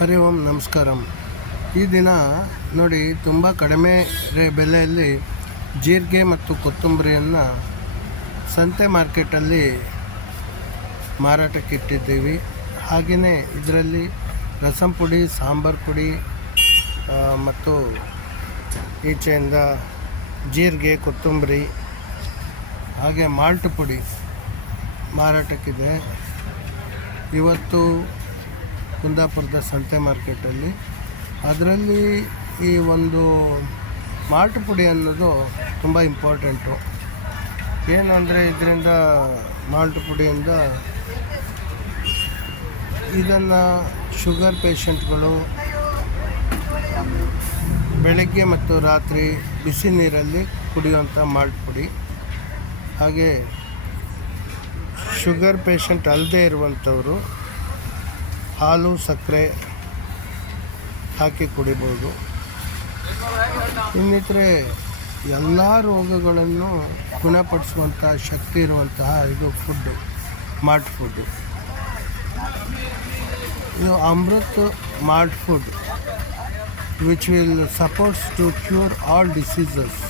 ಹರಿ ಓಂ ನಮಸ್ಕಾರಂ. ಈ ದಿನ ನೋಡಿ ತುಂಬ ಕಡಿಮೆ ಬೆಲೆಯಲ್ಲಿ ಜೀರಿಗೆ ಮತ್ತು ಕೊತ್ತಂಬರಿಯನ್ನು ಸಂತೆ ಮಾರ್ಕೆಟಲ್ಲಿ ಮಾರಾಟಕ್ಕೆ ಇಟ್ಟಿದ್ದೀವಿ. ಹಾಗೆಯೇ ಇದರಲ್ಲಿ ರಸಂ ಪುಡಿ, ಸಾಂಬಾರು ಪುಡಿ ಮತ್ತು ಈಚೆಯಿಂದ ಜೀರಿಗೆ, ಕೊತ್ತಂಬರಿ ಹಾಗೆ ಮಾಲ್ಟ್ ಪುಡಿ ಮಾರಾಟಕ್ಕಿದೆ. ಇವತ್ತು ಕುಂದಾಪುರದ ಸಂತೆ ಮಾರ್ಕೆಟಲ್ಲಿ ಅದರಲ್ಲಿ ಈ ಒಂದು ಮಾಲ್ಟ್ ಪುಡಿ ಅನ್ನೋದು ತುಂಬ ಇಂಪಾರ್ಟೆಂಟು. ಏನಂದರೆ ಇದರಿಂದ ಮಾಲ್ಟ್ ಪುಡಿಯಿಂದ ಇದನ್ನು ಶುಗರ್ ಪೇಷಂಟ್ಗಳು ಬೆಳಗ್ಗೆ ಮತ್ತು ರಾತ್ರಿ ಬಿಸಿ ನೀರಲ್ಲಿ ಕುಡಿಯುವಂಥ ಮಾಲ್ಟ್ ಪುಡಿ, ಹಾಗೆ ಶುಗರ್ ಪೇಷಂಟ್ ಅಲ್ಲದೆ ಇರುವಂಥವರು ಹಾಲು ಸಕ್ಕರೆ ಹಾಕಿ ಕುಡಿಬೋದು. ಇನ್ನಿತರೆ ಎಲ್ಲ ರೋಗಗಳನ್ನು ಗುಣಪಡಿಸುವಂಥ ಶಕ್ತಿ ಇರುವಂತಹ ಇದು ಫುಡ್ಡು, ಮಾಲ್ಟ್ ಫುಡ್ಡು. ಇದು Amrut malt food which will supports to cure all diseases.